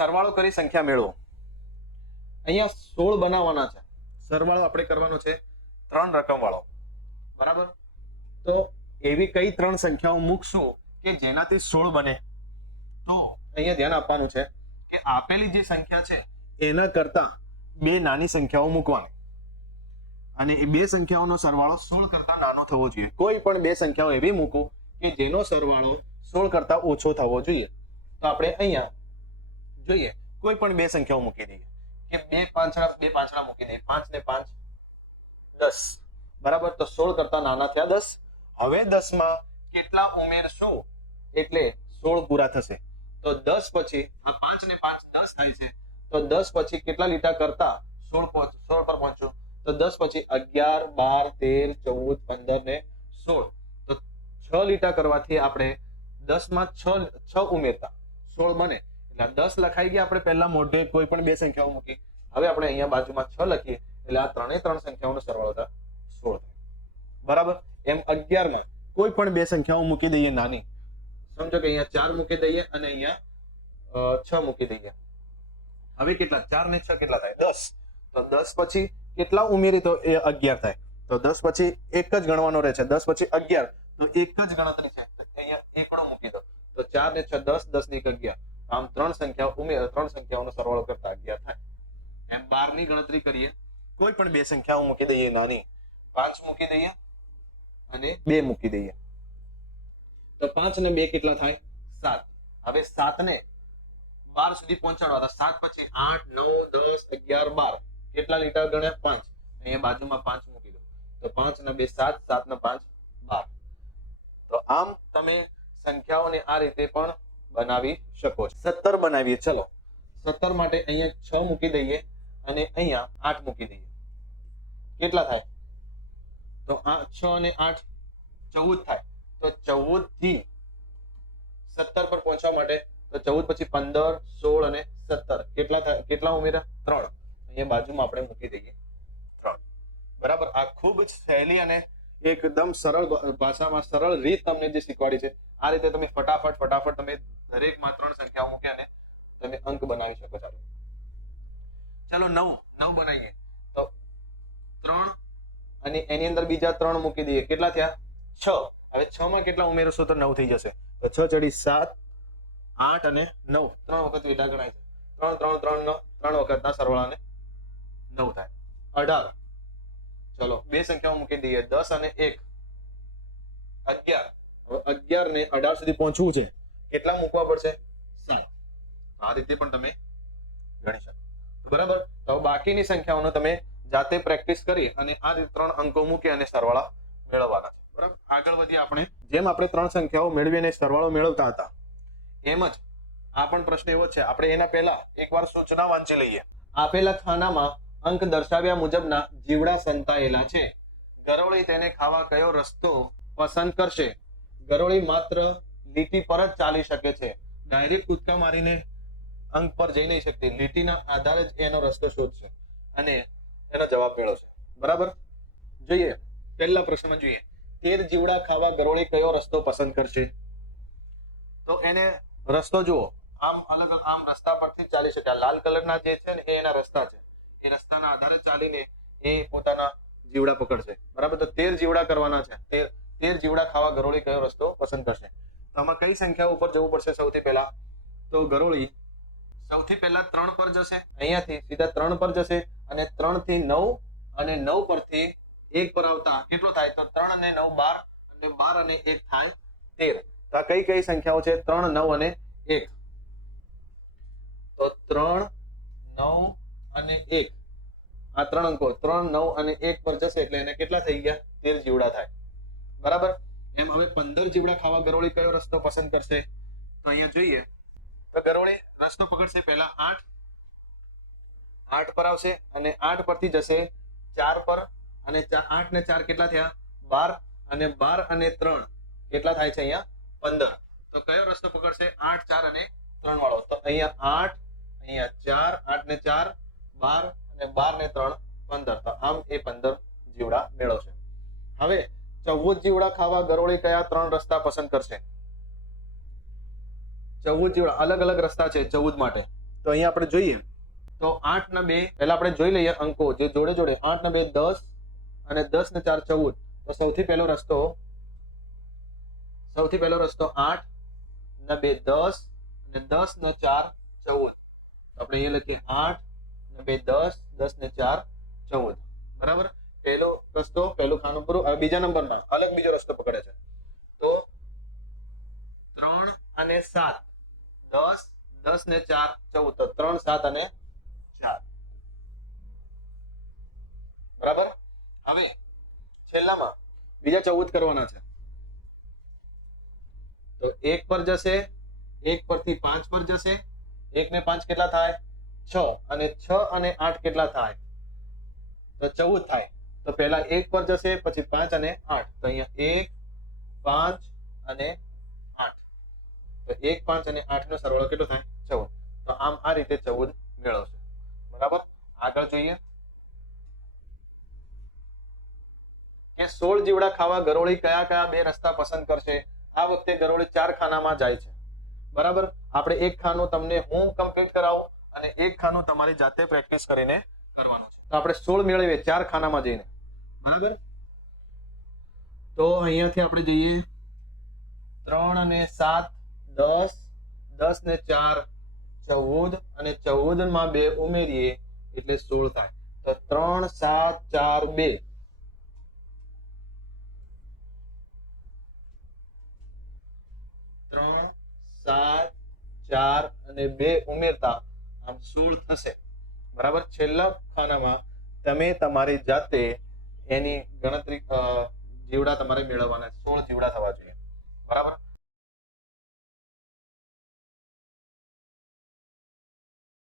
સરવાળો કરી સંખ્યા મેળવો. અહીંયા સોળ બનાવવાના છે. સરવાળો આપણે કરવાનો છે ત્રણ રકમ વાળો બરાબર? તો એવી કઈ ત્રણ સંખ્યાઓ મૂકશું કે જેનાથી સોળ બને? તો અહીંયા ધ્યાન આપવાનું છે કે આપેલી જે સંખ્યા છે, એના કરતા બે નાની સંખ્યાઓ મૂકવાની. અને એ બે સંખ્યાઓનો સરવાળો સોળ કરતા નાનો થવો જોઈએ. કોઈ પણ બે સંખ્યાઓ એવી મૂકો કે જેનો સરવાળો સોળ કરતા ઓછો થવો જોઈએ. તો આપણે અહીંયા જોઈએ, કોઈ પણ બે સંખ્યાઓ મૂકી દઈએ. કે બે પાંચડા બે પાંચડા મૂકી દઈએ. પાંચ ને પાંચ, દસ. બરાબર? તો સોળ કરતા નાના થયા દસ. હવે દસમાં કેટલા ઉમેરશો એટલે સોળ પૂરા થશે. તો દસ પછી, આ પાંચ ને પાંચ દસ થાય છે. તો દસ પછી કેટલા લીટા કરતા? સોળ પહોંચ- સોળ પર પહોંચું તો દસ પછી અગિયાર, બાર, તેર, ચૌદ, પંદર ને સોળ. તો છ લીટા કરવાથી આપણે દસમાં છ છ ઉમેરતા. સોળ બને. એટલે દસ લખાઈ ગયા, આપણે પહેલા મોઢે કોઈ પણ બે સંખ્યાઓ મૂકી હવે આપણે અહીંયા બાજુમાં છ લખીએ, એટલે આ ત્રણેય ત્રણ સંખ્યાઓનો સરવાળો થાય, સોળ થાય. બરાબર? એમ અગિયારમાં કોઈ પણ બે સંખ્યાઓ મૂકી દઈએ નાની. સમજો કે અહીંયા ચાર મૂકી દઈએ અને અહીંયા છ મૂકી દઈએ. હવે કેટલા? ચાર ને છ કેટલા થાય? દસ. તો દસ પછી કેટલા ઉમેરી તો એ અગિયાર થાય. તો દસ પછી એક જ ગણવાનો રહે છે. દસ પછી અગિયાર. તો એક જ ગણતરી છે અહીંયા એકડો મૂકી દો. તો ચાર ને છ, દસ દસ ને એક અગિયાર. આમ ત્રણ સંખ્યાઓ ઉમેર ત્રણ સંખ્યાઓનો સરવાળો કરતા અગિયાર થાય. એમ બારની ગણતરી કરીએ. કોઈ પણ બે સંખ્યાઓ મૂકી દઈએ નાની. પાંચ મૂકી દઈએ અને બે મૂકી દઈએ. તો પાંચ ને બે કેટલા થાય? સાત. હવે સાત ને બાર સુધી પહોંચાડવા. હતા સાત પછી આઠ, નવ, દસ, અગિયાર, બાર. કેટલા લીટર ગણ્યા? પાંચ. અહીંયા બાજુમાં પાંચ મૂકી દો. તો પાંચ ને બે સાત સાત ને પાંચ બાર. તો આમ તમે સંખ્યાઓને આ રીતે પણ બનાવી શકો છો. સત્તર બનાવીએ, ચલો. સત્તર માટે અહીંયા છ મૂકી દઈએ અને અહીંયા આઠ મૂકી દઈએ. કેટલા થાય? તો આ છ અને આઠ ચૌદ થાય. તો ચૌદથી સત્તર પર પહોંચવા માટે તો ચૌદ પછી પંદર, સોળ અને સત્તર. કેટલા થાય કેટલા ઉમેરા ત્રણ. અહીંયા બાજુમાં આપણે મૂકી દઈએ. ત્રણ. બરાબર? આ ખૂબ જ સહેલી અને એકદમ સરળ ભાષામાં સરળ રીત તમને જે શીખવાડી છે, આ રીતે તમે ફટાફટ ફટાફટ તમે દરેકમાં ત્રણ સંખ્યાઓ મૂકી અને તમે અંક બનાવી શકો છો. ચાલો નવ નવ બનાવીએ. તો ત્રણ અને એની અંદર બીજા ત્રણ મૂકી દઈએ. કેટલા થયા? છ. હવે છ માં કેટલા ઉમેરશો તો નવ થઈ જશે. તો છ ચડી સાત, આઠ અને નવ. ત્રણ વખત વેટા ગણાય છે. ત્રણ ત્રણ ત્રણ ત્રણ વખતના સરવાળાને નવ થાય. અઢાર. ચલો, બે સંખ્યાઓ મૂકી દઈએ. દસ અને એક. અગિયાર. અગિયાર ને અઢાર સુધી પહોંચવું છે. કેટલા મૂકવા પડશે? સાત. આ રીતે પણ તમે ગણી શકો. બરાબર? તો બાકીની સંખ્યાઓનો તમે જાતે પ્રેક્ટિસ કરી અને આ રીતે ત્રણ અંકો મૂકી અને સરવાળા મેળવવાના છે. બરાબર? આગળ વધીએ આપણે. જેમ આપણે ત્રણ સંખ્યાઓ મેળવીને સરવાળો મેળવતા હતા, એમ જ આ પણ પ્રશ્ન એવો છે. આપણે એના પહેલા એકવાર સૂચના વાંચી લઈએ. આપેલા ખાનામાં અંક દર્શાવ્યા મુજબના જીવડા સંતાયેલા છે. ગરોળી તેને ખાવા કયો રસ્તો પસંદ કરશે? ગરોળી માત્ર લીટી પર જ ચાલી શકે છે. ડાયરેક્ટ કૂદકા મારીને અંક પર જઈ નહીં શકતી. લીટીના આધારે જ એનો રસ્તો શોધશે અને એનો જવાબ મેળવશે. બરાબર? જોઈએ. પહેલા પ્રશ્નમાં જોઈએ. તેર જીવડા ખાવા ગરોળી કયો રસ્તો પસંદ કરશે? તો એને રસ્તો જુઓ. આમ અલગ આમ રસ્તા પરથી ચાલી શકે લાલ કલરના જે છે ને, એ એના રસ્તા છે. એ રસ્તાના આધારે ચાલીને એ પોતાના જીવડા પકડશે. બરાબર? તો તેર જીવડા કરવાના છે. તેર તેર જીવડા ખાવા ગરોળી કયો રસ્તો પસંદ કરશે? તો આમાં કઈ સંખ્યા ઉપર જવું પડશે સૌથી પહેલા? તો ગરોળી સૌથી પહેલા ત્રણ પર જશે. અહીંયાથી સીધા ત્રણ પર જશે અને ત્રણથી નવ અને નવ પરથી એક પર આવતા કેટલું થાય? તો ત્રણ અને નવ બાર અને બાર અને એક થાય તેર. તો આ કઈ કઈ સંખ્યાઓ છે? ત્રણ, નવ અને એક. તો ત્રણ, નવ અને એક. આ ત્રણ અંકો, ત્રણ, નવ અને એક પર જશે એટલે એને કેટલા થઈ ગયા? તેર જીવડા થાય. બરાબર? એમ હવે પંદર જીવડા ખાવા ગરોળી કયો રસ્તો પસંદ કરશે? તો અહીંયા જોઈએ. તો ગરોળી રસ્તો પકડશે પહેલા આઠ. આઠ પર આવશે અને આઠ પરથી જશે ચાર પર. અને આઠ ને ચાર કેટલા થયા? બાર. અને બાર અને ત્રણ કેટલા થાય છે અહીંયા? પંદર. તો કયો રસ્તો પકડશે? આઠ, ચાર અને ત્રણ વાળો. તો અહીંયા આઠ, અહીંયા ચાર, આઠ ને ચાર, બાર અને બાર ને ત્રણ, પંદર. તો આમ એ પંદર જીવડા મેળવશે હવે ચૌદ જીવડા ખાવા ગરોળી કયા ત્રણ રસ્તા પસંદ કરશે? ચૌદ જીવડા અલગ અલગ રસ્તા છે ચૌદ માટે. તો અહીંયા આપણે જોઈએ. તો આઠ ને બે, પહેલા આપણે જોઈ લઈએ અંકો. જે જોડે જોડે આઠ ને બે દસ અને દસ ને ચાર ચૌદ. તો સૌથી પહેલો રસ્તો, સૌથી પહેલો રસ્તો આઠ ને બે દસ અને દસ ને ચાર ચૌદ. આપણે એ લખીએ આઠ ને બે દસ દસ ને ચાર, ચૌદ. બરાબર? પહેલો રસ્તો, પહેલું ખાનું પૂરું હવે બીજા નંબરમાં અલગ બીજો રસ્તો પકડે છે. તો ત્રણ અને સાત. દસ દસ ને ચાર, ચૌદ. તો ત્રણ, સાત અને ચાર. બરાબર? હવે છેલ્લામાં બીજા ચૌદ કરવાના છે. તો એક પર જશે, એક પરથી પાંચ પર જશે. એક ને પાંચ કેટલા થાય? છ અને છ અને આઠ કેટલા થાય? તો ચૌદ થાય. તો પહેલા એક પર જશે, પછી પાંચ અને આઠ. તો અહીંયા એક, પાંચ અને આઠ. તો એક, પાંચ અને આઠ નો સરવાળો કેટલો થાય? ચૌદ. તો આમ આ રીતે ચૌદ મેળવશે. બરાબર? આગળ જોઈએ. કે સોળ જીવડા ખાવા ગરોળી કયા કયા બે રસ્તા પસંદ કરશે? આ વખતે ગરોળી ચાર ખાનામાં જાય છે. બરાબર? આપણે એક ખાનું તમને હું કમ્પ્લીટ કરાવું. અને એક ખાનું તમારી જાતે પ્રેક્ટિસ કરીને કરવાનું છે. તો આપણે સોળ મેળવીએ, ચાર ખાનામાં જઈને. બરાબર? તો અહીંયાથી આપણે જઈએ. ત્રણ અને સાત, દસ દસ ને ચાર, ચૌદ અને ચૌદમાં બે ઉમેરીએ એટલે સોળ થાય. તો ત્રણ, સાત, ચાર, બે. ત્રણ, સાત, ચાર અને બે ઉમેરતા આમ સોળ થશે. બરાબર? છેલ્લા ખાનામાં તમે તમારી જાતે એની ગણતરી જીવડા તમારે મેળવવાના સોળ જીવડા થવા જોઈએ. બરાબર?